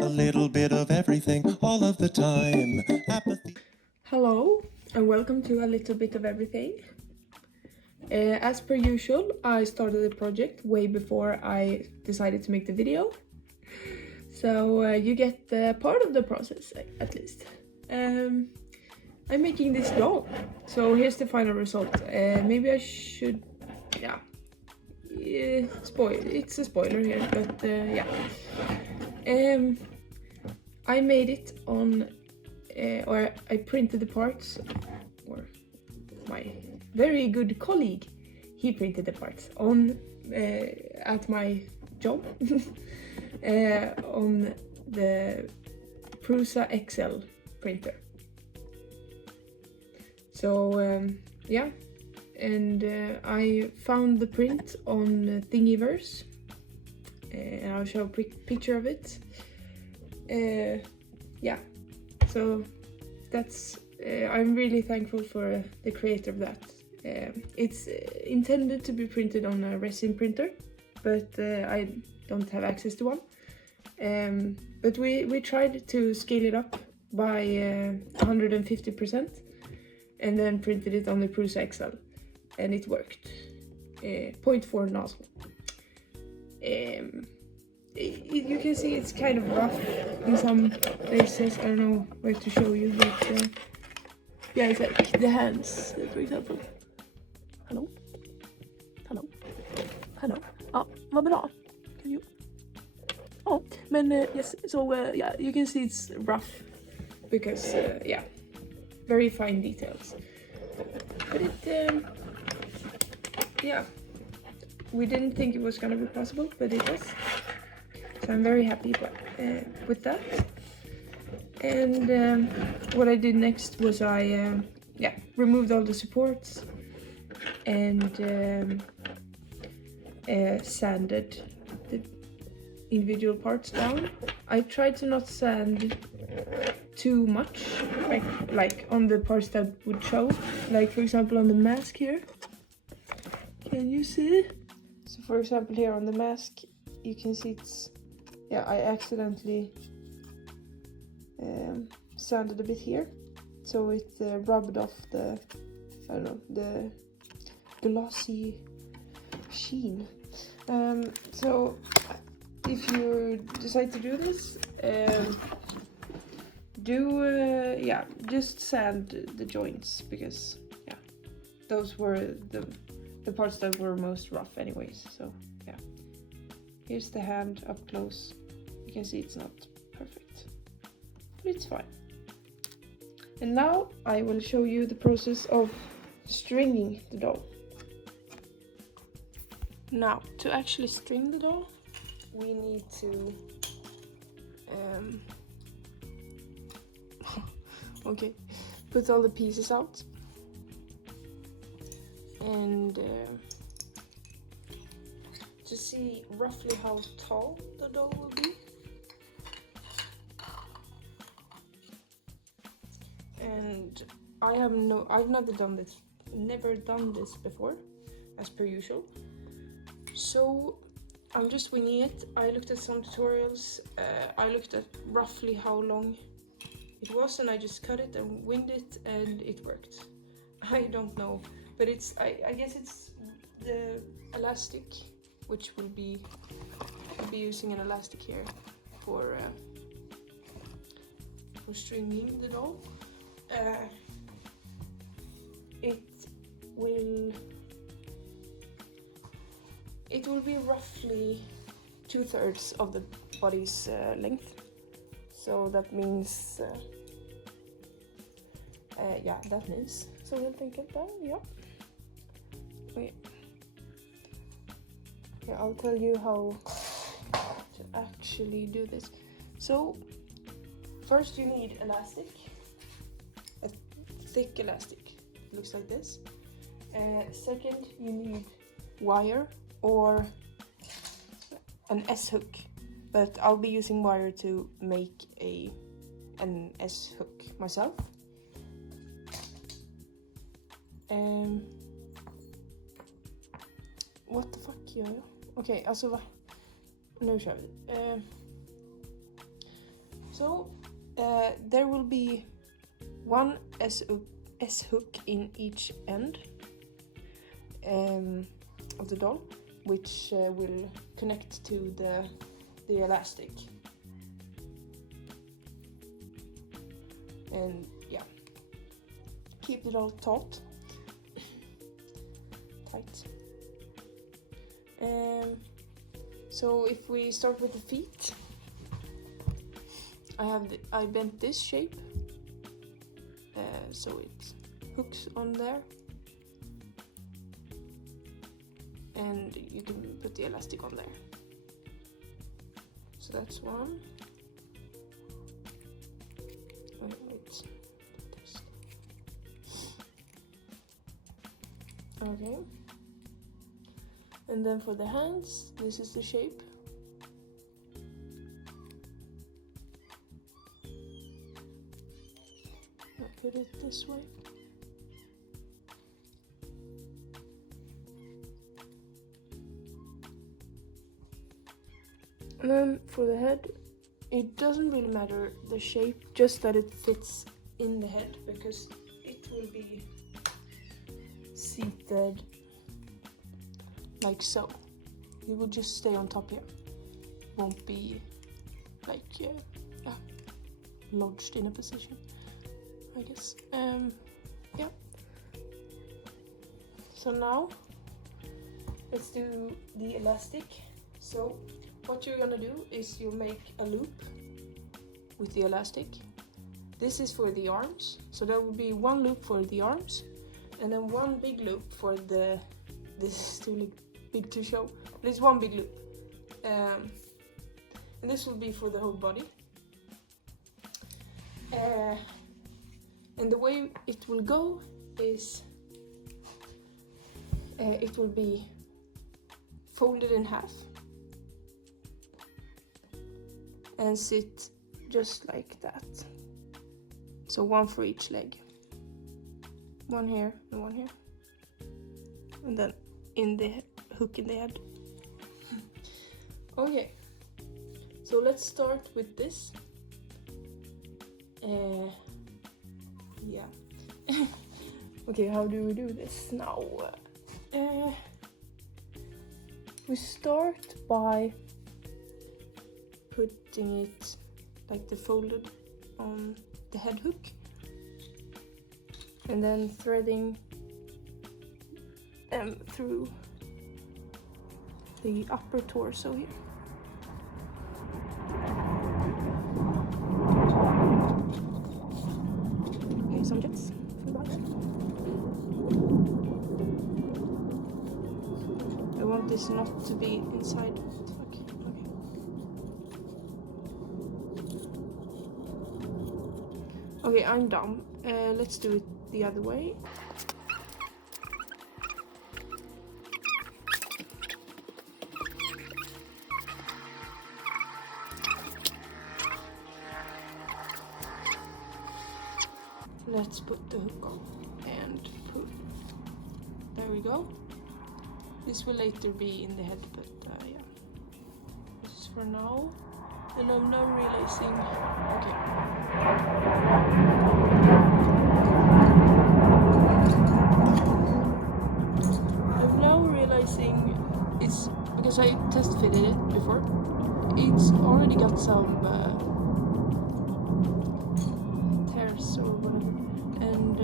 A little bit of everything, all of the time. Apathy. Hello and welcome to A Little Bit of Everything. As per usual, I started the project way before I decided to make the video. So you get part of the process at least. I'm making this doll. So here's the final result. Maybe I should, spoil. It's a spoiler here, but yeah. I made it on, or I printed the parts, or my very good colleague, he printed the parts on at my job on the Prusa XL printer. So yeah, and I found the print on Thingiverse, and I'll show a picture of it. Yeah, so that's I'm really thankful for the creator of that. It's intended to be printed on a resin printer, but I don't have access to one. But we tried to scale it up by 150% and then printed it on the Prusa XL, and it worked. 0.4 nozzle. You can see it's kind of rough in some places. I don't know where to show you, but yeah, it's like the hands, for example. Hallå? Hallå? Hallå? Ja, vad bra. Can you... Oh, men yes, so yeah, you can see it's rough because yeah, very fine details. But it, yeah, we didn't think it was gonna be possible, but it was. So I'm very happy with that. And what I did next was I removed all the supports and sanded the individual parts down. I tried to not sand too much, like on the parts that would show, like for example on the mask here. Can you see? So for example here on the mask, you can see it's, yeah, I accidentally sanded a bit here, so it rubbed off the, I don't know, the glossy sheen. So if you decide to do this, just sand the joints, because yeah, those were the parts that were most rough anyways. So yeah, here's the hand up close. You can see it's not perfect, but it's fine. And now I will show you the process of stringing the doll. Now, to actually string the doll, we need to okay, put all the pieces out and to see roughly how tall the doll will be. And I've never done this before, as per usual. So I'm just winging it. I looked at some tutorials. I looked at roughly how long it was, and I just cut it and winged it, and it worked. I don't know, but it's I guess it's the elastic, which will be using an elastic here for stringing the doll. It will be roughly 2/3 of the body's length. So that means, that means. So we'll take it down, yeah. Okay. Yeah, I'll tell you how to actually do this. So first you need elastic, a thick elastic. It looks like this. Second, you need wire or an S-hook, but I'll be using wire to make an S-hook myself. What the fuck gör jag? Okej, alltså va? Nu kör vi. So there will be one S-hook in each end of the doll, which will connect to the elastic. And yeah, keep it all tight. So if we start with the feet, I bent this shape, so it hooks on there, and you can put the elastic on there. So that's one. Wait. Okay. And then for the hands, this is the shape. I'll put it this way. And then for the head, it doesn't really matter the shape, just that it fits in the head, because it will be seated like so. It will just stay on top here. Won't be like lodged in a position, I guess. Yeah. So now let's do the elastic. So what you're gonna do is you make a loop with the elastic. This is for the arms, so there will be one loop for the arms, and then one big loop for the. This is too big to show. There's one big loop, and this will be for the whole body. And the way it will go is it will be folded in half and sit just like that. So one for each leg. One here and one here. And then in the hook in the head. Okay, so let's start with this. Yeah. Okay, how do we do this now? We start by putting it like the folded on the head hook, and then threading them through the upper torso here. Okay, some jets from the back. I want this not to be inside. Okay. Okay, I'm done. Let's do it the other way. Let's put the hook on and pull. There we go. This will later be in the head, but yeah. This is for now. And I'm now realizing, okay. I'm now realizing it's, because I test fitted it before, it's already got some tears or whatever. And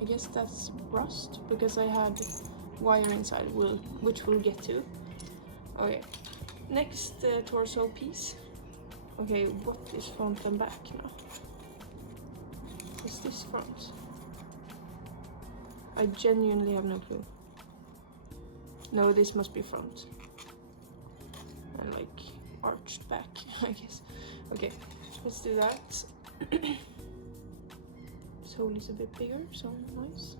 I guess that's rust, because I had wire inside, which we'll get to. Okay, next torso piece. Okay, what is front and back now? Is this front? I genuinely have no clue. No, this must be front. And like arched back, I guess. Okay, let's do that. This hole is a bit bigger, so nice.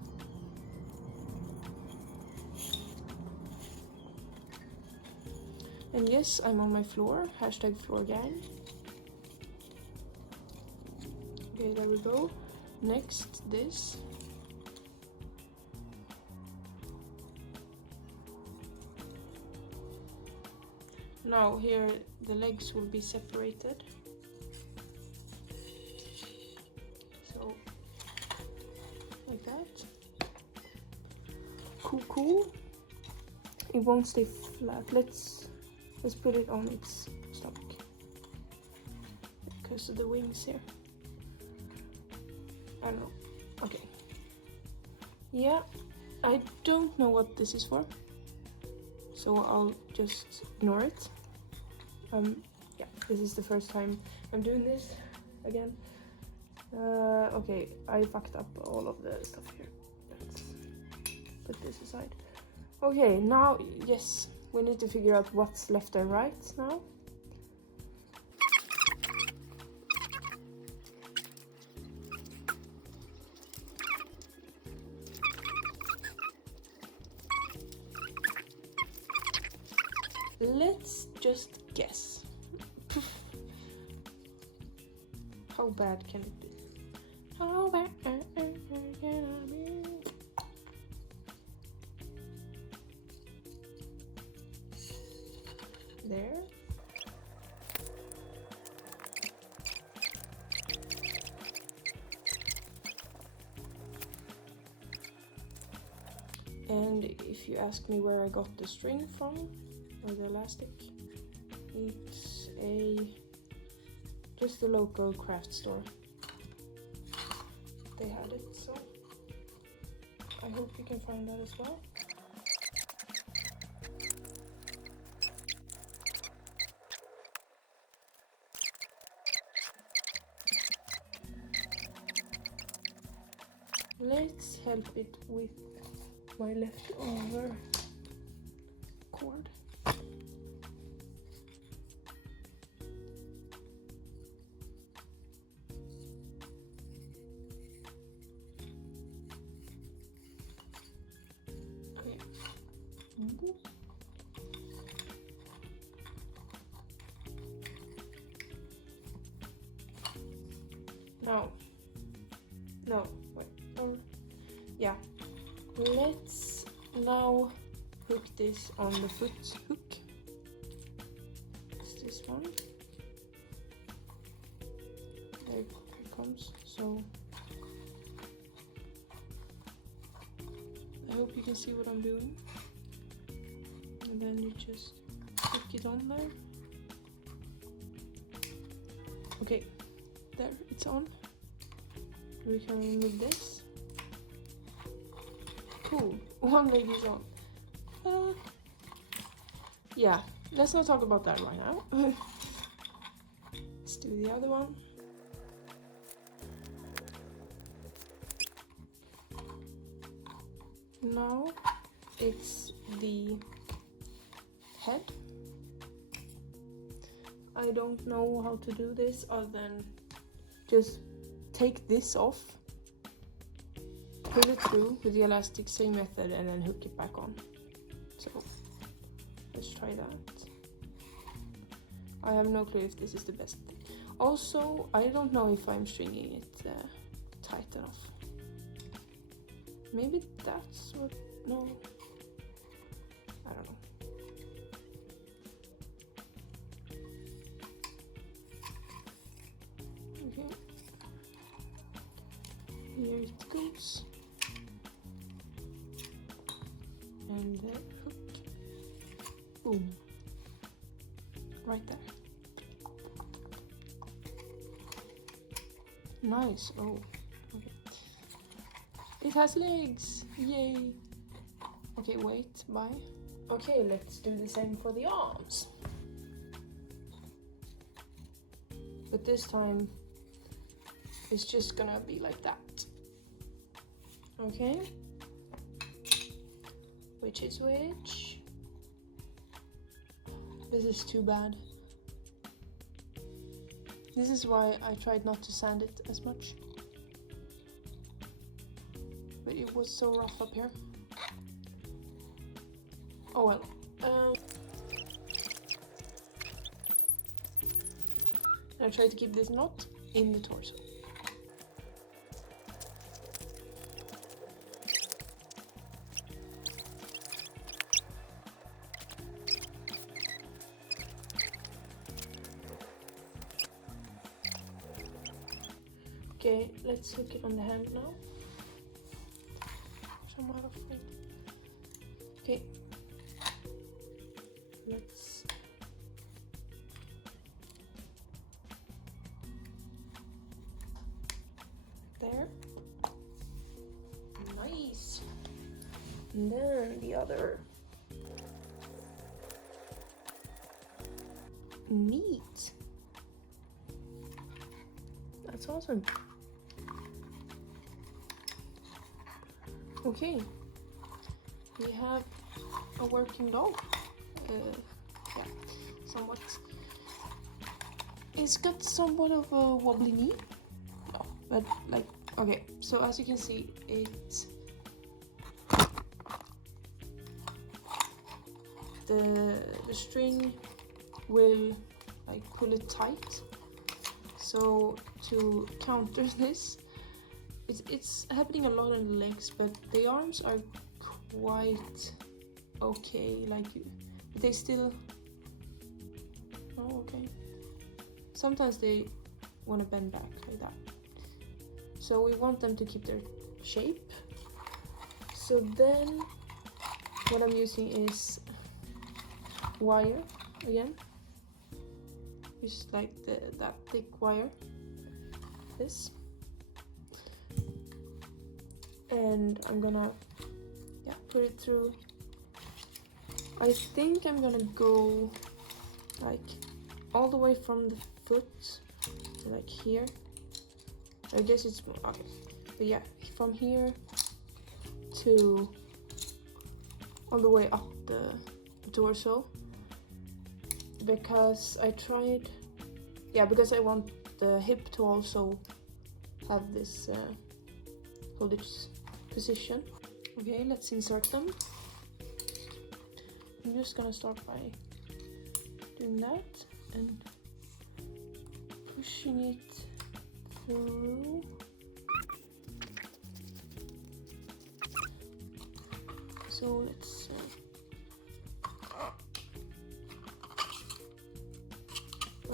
And yes, I'm on my floor. Hashtag floor gang. Okay, there we go. Next, this. Now here the legs will be separated. cool. It won't stay flat. Let's put it on its stomach because of the wings here. I don't know. Okay. Yeah, I don't know what this is for, so I'll just ignore it. Yeah, this is the first time I'm doing this again. Okay, I fucked up all of the stuff here. Let's put this aside. Okay, now, yes, we need to figure out what's left and right now. Let's just guess. How bad can it be? How bad can it be? There. And if you ask me where I got the string from, or the elastic, it's just a local craft store. They had it, so I hope you can find that as well. Let's help it with my leftover cord. Okay. No, wait, yeah. Let's now hook this on the foot hook. It's this one. There it comes. So I hope you can see what I'm doing. And then you just hook it on there. Okay, there, it's on. We can remove this. Cool, one leg is on. Yeah, let's not talk about that right now. Let's do the other one. Now it's the head. I don't know how to do this other than just take this off, pull it through with the elastic, same method, and then hook it back on. So let's try that. I have no clue if this is the best thing. Also, I don't know if I'm stringing it tight enough. Maybe that's what, no, I don't know. Okay, here it goes. And the hook, boom, right there. Nice, oh, okay. It has legs, yay. Okay, wait, bye. Okay, let's do the same for the arms. But this time, it's just gonna be like that. Okay? Which is which? This is too bad. This is why I tried not to sand it as much. But it was so rough up here. Oh well. I try to keep this knot in the torso. Okay, let's hook it on the hand now. So I'm out of foot. Okay. Let's there. Nice. And then the other. Neat. That's awesome. Okay. We have a working doll. Yeah, somewhat. It's got somewhat of a wobbly knee. No, but like, okay. So as you can see, it's the string will like pull it tight. So to counter this, it's happening a lot on the legs, but the arms are quite okay. Like they still. Oh, okay. Sometimes they want to bend back like that. So we want them to keep their shape. So then what I'm using is wire again. It's like that thick wire. This. And I'm gonna put it through. I think I'm gonna go like all the way from the foot to like here. I guess it's okay, but yeah, from here to all the way up the torso, because I tried, because I want the hip to also have this hold its position. Okay, let's insert them. I'm just gonna start by doing that and pushing it through. So let's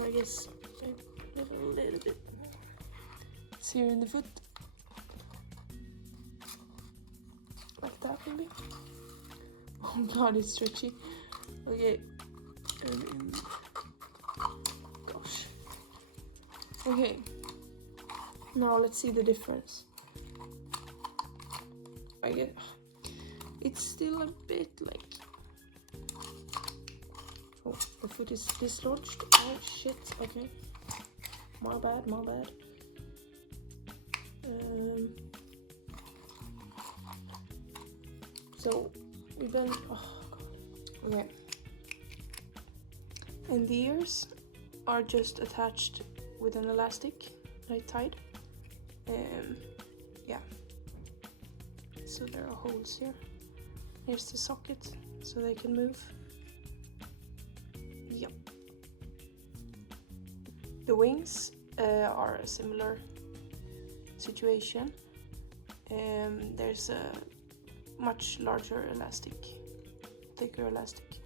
I guess I have a little bit. It's here in the foot. Like that maybe. Oh god, it's stretchy. Okay. Gosh. Okay. Now let's see the difference. I get it's still a bit like, oh, the foot is dislodged. Oh shit, okay. My bad. So we bend, oh god. Okay. And the ears are just attached with an elastic, like tied. Yeah. So there are holes here. Here's the socket, so they can move. Yep. The wings are a similar situation. There's a much larger elastic, thicker elastic,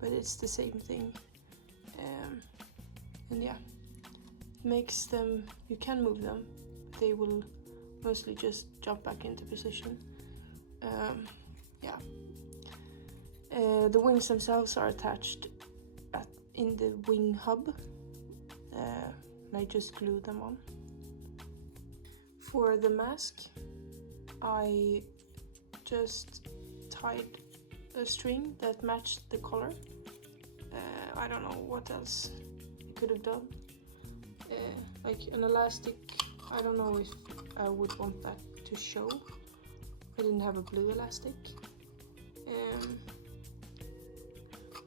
but it's the same thing. And yeah, it makes them, you can move them, they will mostly just jump back into position. Yeah. The wings themselves are attached in the wing hub. I just glued them on. For the mask, I just tied a string that matched the color. I don't know what else I could have done. Like an elastic, I don't know if I would want that to show. I didn't have a blue elastic.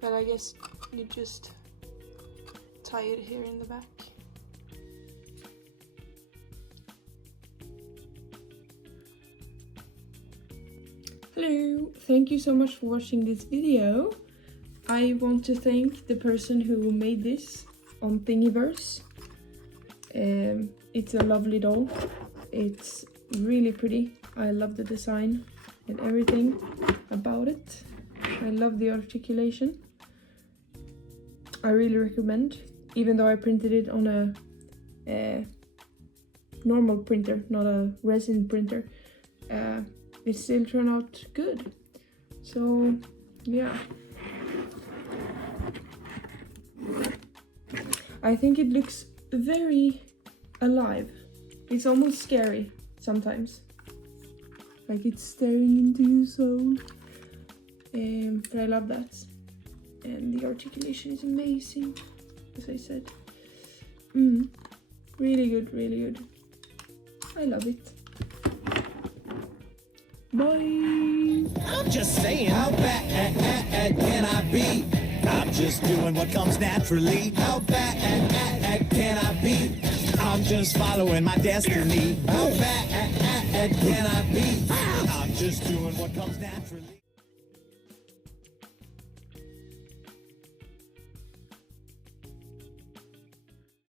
But I guess you just tie it here in the back. Hello, thank you so much for watching this video. I want to thank the person who made this on Thingiverse. It's a lovely doll. It's really pretty. I love the design and everything about it. I love the articulation. I really recommend, even though I printed it on a normal printer, not a resin printer, it still turned out good. So Yeah. I think it looks very alive. It's almost scary sometimes. Like it's staring into your soul. But I love that. And the articulation is amazing, as I said. Really good, really good. I love it. Bye! I'm just saying, how bad can I be? I'm just doing what comes naturally. How bad can I be? I'm just following my destiny. How bad can I be? I'm just doing what comes naturally.